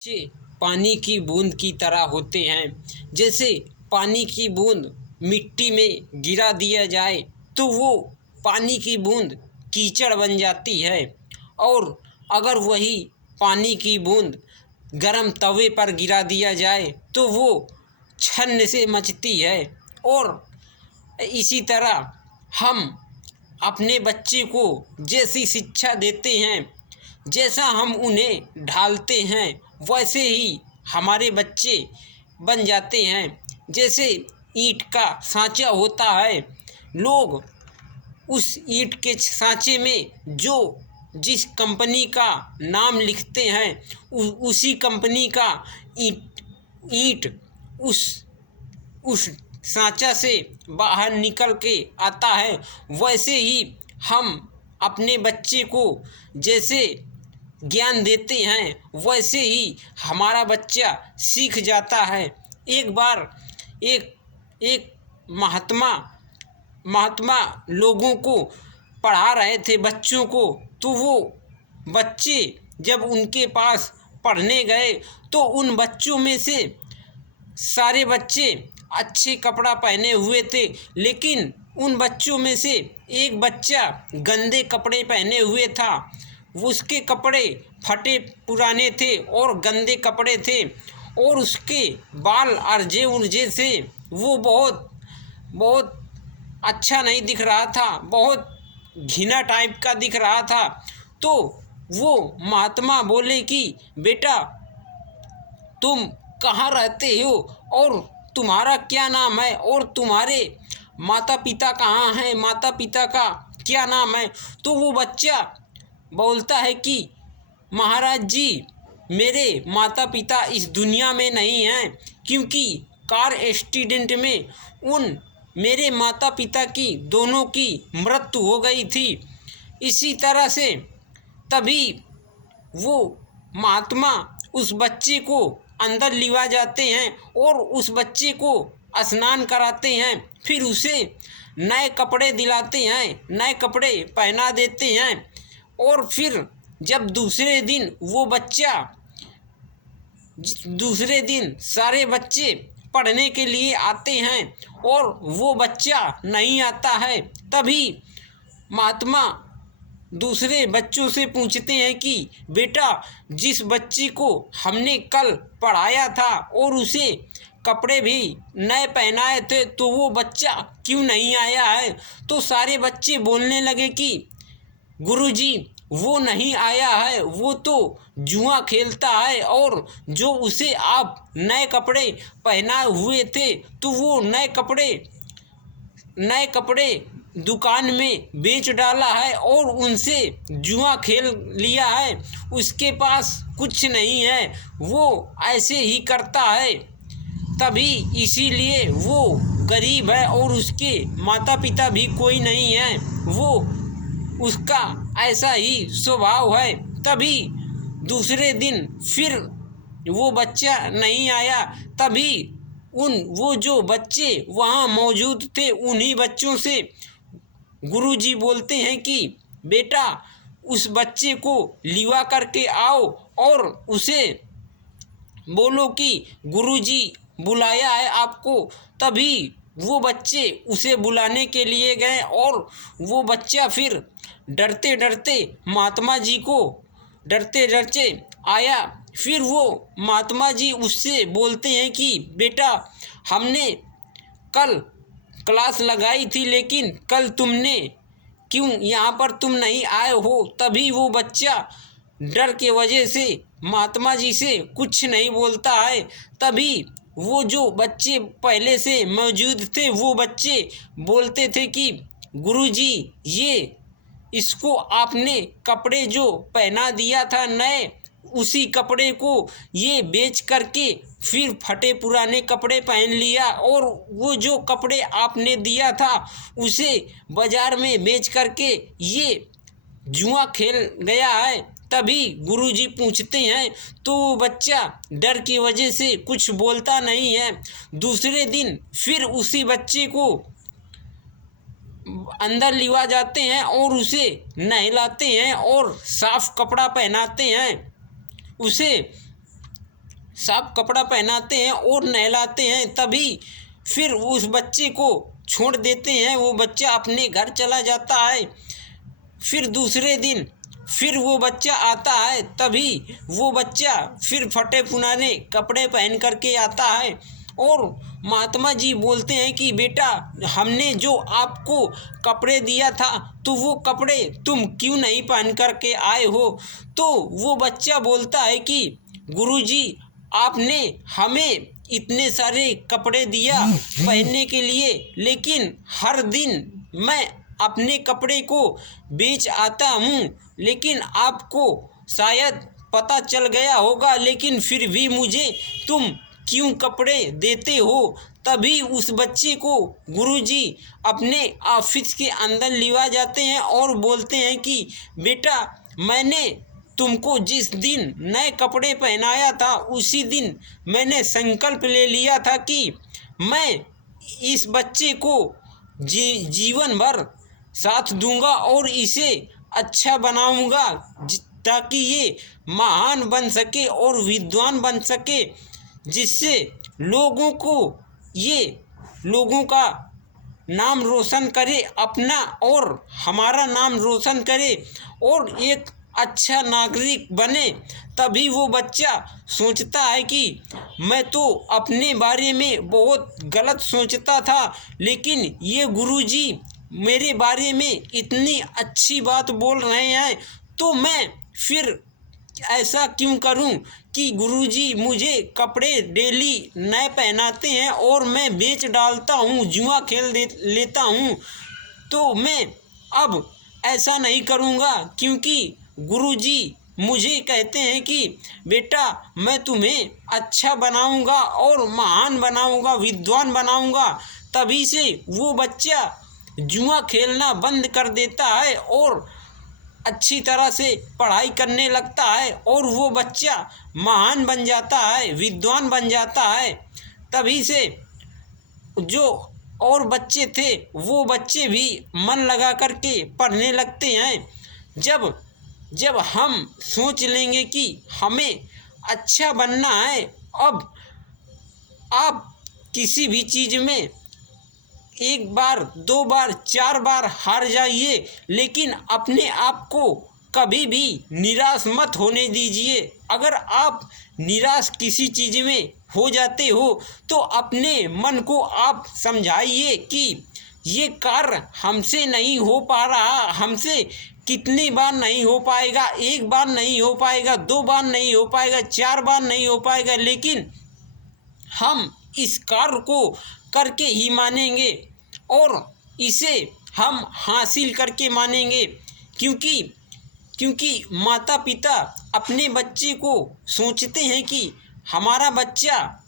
बच्चे पानी की बूंद की तरह होते हैं। जैसे पानी की बूंद मिट्टी में गिरा दिया जाए तो वो पानी की बूंद कीचड़ बन जाती है, और अगर वही पानी की बूंद गरम तवे पर गिरा दिया जाए तो वो छन्न से मचती है। और इसी तरह हम अपने बच्चे को जैसी शिक्षा देते हैं, जैसा हम उन्हें ढालते हैं, वैसे ही हमारे बच्चे बन जाते हैं। जैसे ईंट का सांचा होता है, लोग उस ईंट के सांचे में जो जिस कंपनी का नाम लिखते हैं उसी कंपनी का ईंट ईंट उस सांचा से बाहर निकल के आता है। वैसे ही हम अपने बच्चे को जैसे ज्ञान देते हैं वैसे ही हमारा बच्चा सीख जाता है। एक बार एक महात्मा लोगों को पढ़ा रहे थे, बच्चों को। तो वो बच्चे जब उनके पास पढ़ने गए तो उन बच्चों में से सारे बच्चे अच्छे कपड़ा पहने हुए थे, लेकिन उन बच्चों में से एक बच्चा गंदे कपड़े पहने हुए था। उसके कपड़े फटे पुराने थे और गंदे कपड़े थे, और उसके बाल अर्जे उर्जे से वो बहुत अच्छा नहीं दिख रहा था, बहुत घिना टाइप का दिख रहा था। तो वो महात्मा बोले कि बेटा, तुम कहाँ रहते हो और तुम्हारा क्या नाम है, और तुम्हारे माता पिता कहाँ हैं, माता पिता का क्या नाम है। तो वो बच्चा बोलता है कि महाराज जी, मेरे माता पिता इस दुनिया में नहीं हैं, क्योंकि कार एक्सीडेंट में मेरे माता पिता की दोनों की मृत्यु हो गई थी। इसी तरह से तभी वो महात्मा उस बच्चे को अंदर लिवा जाते हैं और उस बच्चे को स्नान कराते हैं, फिर उसे नए कपड़े दिलाते हैं, नए कपड़े पहना देते हैं। और फिर जब दूसरे दिन सारे बच्चे पढ़ने के लिए आते हैं और वो बच्चा नहीं आता है, तभी महात्मा दूसरे बच्चों से पूछते हैं कि बेटा, जिस बच्चे को हमने कल पढ़ाया था और उसे कपड़े भी नए पहनाए थे, तो वो बच्चा क्यों नहीं आया है। तो सारे बच्चे बोलने लगे कि गुरुजी, वो नहीं आया है, वो तो जुआ खेलता है, और जो उसे आप नए कपड़े पहनाए हुए थे तो वो नए कपड़े दुकान में बेच डाला है और उनसे जुआ खेल लिया है। उसके पास कुछ नहीं है, वो ऐसे ही करता है, तभी इसीलिए वो गरीब है और उसके माता पिता भी कोई नहीं है, वो उसका ऐसा ही स्वभाव है। तभी दूसरे दिन फिर वो बच्चा नहीं आया, तभी वो जो बच्चे वहाँ मौजूद थे उन्हीं बच्चों से गुरुजी बोलते हैं कि बेटा, उस बच्चे को लिवा करके आओ और उसे बोलो कि गुरुजी बुलाया है आपको। तभी वो बच्चे उसे बुलाने के लिए गए और वो बच्चा फिर डरते डरते महात्मा जी को डरते डरते आया। फिर वो महात्मा जी उससे बोलते हैं कि बेटा, हमने कल क्लास लगाई थी, लेकिन कल तुमने क्यों यहाँ पर तुम नहीं आए हो। तभी वो बच्चा डर के वजह से महात्मा जी से कुछ नहीं बोलता है। तभी वो जो बच्चे पहले से मौजूद थे वो बच्चे बोलते थे कि गुरुजी, ये इसको आपने कपड़े जो पहना दिया था नए, उसी कपड़े को ये बेच करके फिर फटे पुराने कपड़े पहन लिया, और वो जो कपड़े आपने दिया था उसे बाजार में बेच करके ये जुआ खेल गया है। तभी गुरुजी पूछते हैं तो वो बच्चा डर की वजह से कुछ बोलता नहीं है। दूसरे दिन फिर उसी बच्चे को अंदर लिवा जाते हैं और उसे नहलाते हैं और साफ कपड़ा पहनाते हैं उसे। साफ कपड़ा पहनाते हैं और नहलाते हैं, तभी फिर उस बच्चे को छोड़ देते हैं। वो बच्चा अपने घर चला जाता है। फिर दूसरे दिन फिर वो बच्चा आता है, तभी वो बच्चा फिर फटे पुराने कपड़े पहन करके आता है और महात्मा जी बोलते हैं कि बेटा, हमने जो आपको कपड़े दिया था तो वो कपड़े तुम क्यों नहीं पहन करके आए हो। तो वो बच्चा बोलता है कि गुरुजी, आपने हमें इतने सारे कपड़े दिया पहनने के लिए, लेकिन हर दिन मैं अपने कपड़े को बेच आता हूँ, लेकिन आपको शायद पता चल गया होगा, लेकिन फिर भी मुझे तुम क्यों कपड़े देते हो। तभी उस बच्चे को गुरुजी अपने ऑफिस के अंदर लिवा जाते हैं और बोलते हैं कि बेटा, मैंने तुमको जिस दिन नए कपड़े पहनाया था उसी दिन मैंने संकल्प ले लिया था कि मैं इस बच्चे को जीवन भर साथ दूंगा और इसे अच्छा बनाऊंगा, ताकि ये महान बन सके और विद्वान बन सके, जिससे लोगों का नाम रोशन करे अपना और हमारा नाम रोशन करे और एक अच्छा नागरिक बने। तभी वो बच्चा सोचता है कि मैं तो अपने बारे में बहुत गलत सोचता था, लेकिन ये गुरुजी मेरे बारे में इतनी अच्छी बात बोल रहे हैं, तो मैं फिर ऐसा क्यों करूं कि गुरुजी मुझे कपड़े डेली नए पहनाते हैं और मैं बेच डालता हूं, जुआ खेल लेता हूं। तो मैं अब ऐसा नहीं करूंगा, क्योंकि गुरुजी मुझे कहते हैं कि बेटा, मैं तुम्हें अच्छा बनाऊंगा और महान बनाऊंगा, विद्वान बनाऊंगा। तभी से वो बच्चा जुआ खेलना बंद कर देता है और अच्छी तरह से पढ़ाई करने लगता है और वो बच्चा महान बन जाता है, विद्वान बन जाता है। तभी से जो और बच्चे थे वो बच्चे भी मन लगा करके पढ़ने लगते हैं। जब हम सोच लेंगे कि हमें अच्छा बनना है, अब आप किसी भी चीज़ में एक बार, दो बार, चार बार हार जाइए, लेकिन अपने आप को कभी भी निराश मत होने दीजिए। अगर आप निराश किसी चीज़ में हो जाते हो तो अपने मन को आप समझाइए कि ये कार्य हमसे नहीं हो पा रहा, हमसे कितनी बार नहीं हो पाएगा, एक बार नहीं हो पाएगा, दो बार नहीं हो पाएगा, चार बार नहीं हो पाएगा, लेकिन हम इस कार्य को करके ही मानेंगे और इसे हम हासिल करके मानेंगे। क्योंकि माता पिता अपने बच्चे को सोचते हैं कि हमारा बच्चा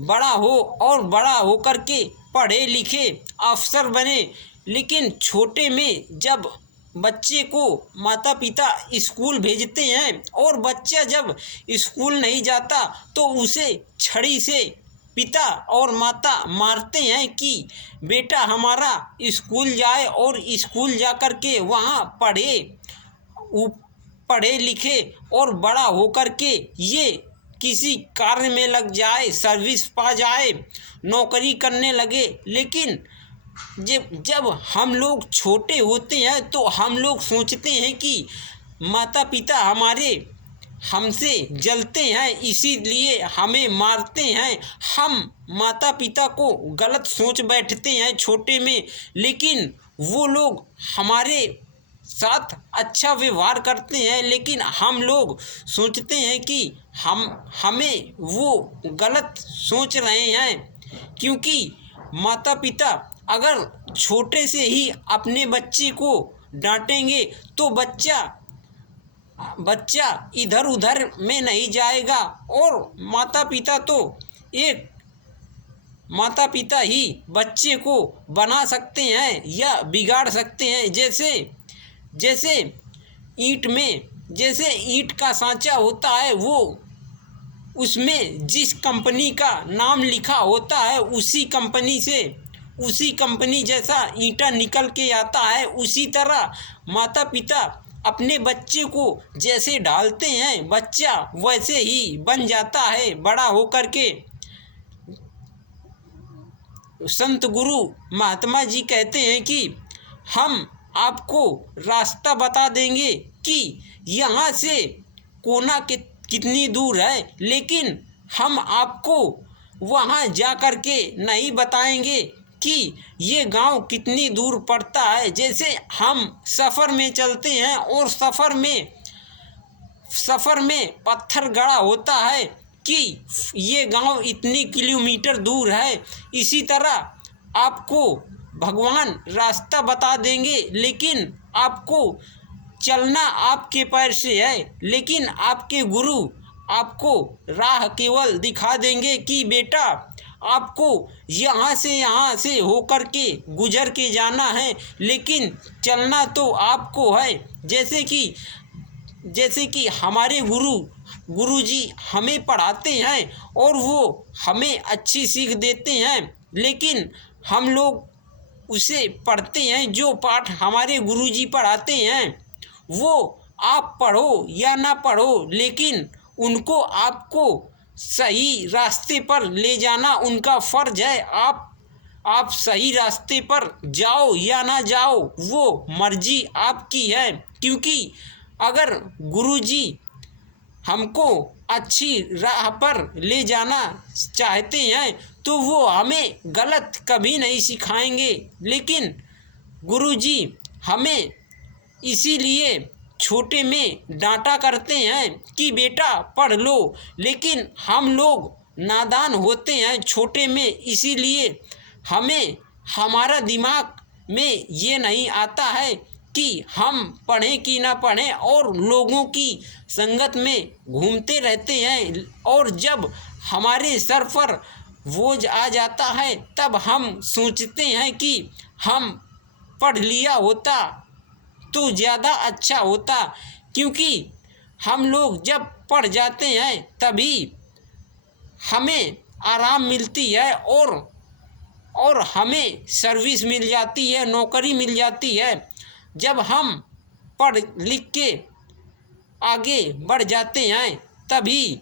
बड़ा हो और बड़ा हो करके पढ़े लिखे अफसर बने, लेकिन छोटे में जब बच्चे को माता पिता स्कूल भेजते हैं और बच्चा जब स्कूल नहीं जाता तो उसे छड़ी से पिता और माता मारते हैं कि बेटा हमारा स्कूल जाए और स्कूल जा कर के वहाँ पढ़े लिखे और बड़ा हो कर के ये किसी कार्य में लग जाए, सर्विस पा जाए, नौकरी करने लगे। लेकिन जब हम लोग छोटे होते हैं तो हम लोग सोचते हैं कि माता पिता हमारे हमसे जलते हैं, इसीलिए हमें मारते हैं। हम माता पिता को गलत सोच बैठते हैं छोटे में, लेकिन वो लोग हमारे साथ अच्छा व्यवहार करते हैं, लेकिन हम लोग सोचते हैं कि हमें वो गलत सोच रहे हैं। क्योंकि माता पिता अगर छोटे से ही अपने बच्चे को डांटेंगे तो बच्चा इधर उधर में नहीं जाएगा और माता पिता ही बच्चे को बना सकते हैं या बिगाड़ सकते हैं। जैसे ईंट का सांचा होता है, वो उसमें जिस कंपनी का नाम लिखा होता है उसी कंपनी जैसा ईंटा निकल के आता है। उसी तरह माता पिता अपने बच्चे को जैसे ढालते हैं बच्चा वैसे ही बन जाता है बड़ा होकर के। संत गुरु महात्मा जी कहते हैं कि हम आपको रास्ता बता देंगे कि यहाँ से कोना कितनी दूर है, लेकिन हम आपको वहाँ जा कर के नहीं बताएंगे कि ये गांव कितनी दूर पड़ता है। जैसे हम सफ़र में चलते हैं और सफ़र में पत्थर गड़ा होता है कि ये गांव इतनी किलोमीटर दूर है, इसी तरह आपको भगवान रास्ता बता देंगे, लेकिन आपको चलना आपके पैर से है। लेकिन आपके गुरु आपको राह केवल दिखा देंगे कि बेटा आपको यहाँ से होकर के गुजर के जाना है, लेकिन चलना तो आपको है। जैसे कि हमारे गुरुजी हमें पढ़ाते हैं और वो हमें अच्छी सीख देते हैं, लेकिन हम लोग उसे पढ़ते हैं। जो पाठ हमारे गुरुजी पढ़ाते हैं वो आप पढ़ो या ना पढ़ो, लेकिन उनको आपको सही रास्ते पर ले जाना उनका फ़र्ज है। आप सही रास्ते पर जाओ या ना जाओ वो मर्जी आपकी है, क्योंकि अगर गुरुजी हमको अच्छी राह पर ले जाना चाहते हैं तो वो हमें गलत कभी नहीं सिखाएंगे। लेकिन गुरुजी हमें इसीलिए छोटे में डांटा करते हैं कि बेटा पढ़ लो, लेकिन हम लोग नादान होते हैं छोटे में, इसीलिए हमें हमारा दिमाग में ये नहीं आता है कि हम पढ़ें कि ना पढ़ें, और लोगों की संगत में घूमते रहते हैं। और जब हमारे सर पर बोझ आ जाता है तब हम सोचते हैं कि हम पढ़ लिया होता तो ज़्यादा अच्छा होता, क्योंकि हम लोग जब पढ़ जाते हैं तभी हमें आराम मिलती है और हमें सर्विस मिल जाती है, नौकरी मिल जाती है। जब हम पढ़ लिख के आगे बढ़ जाते हैं तभी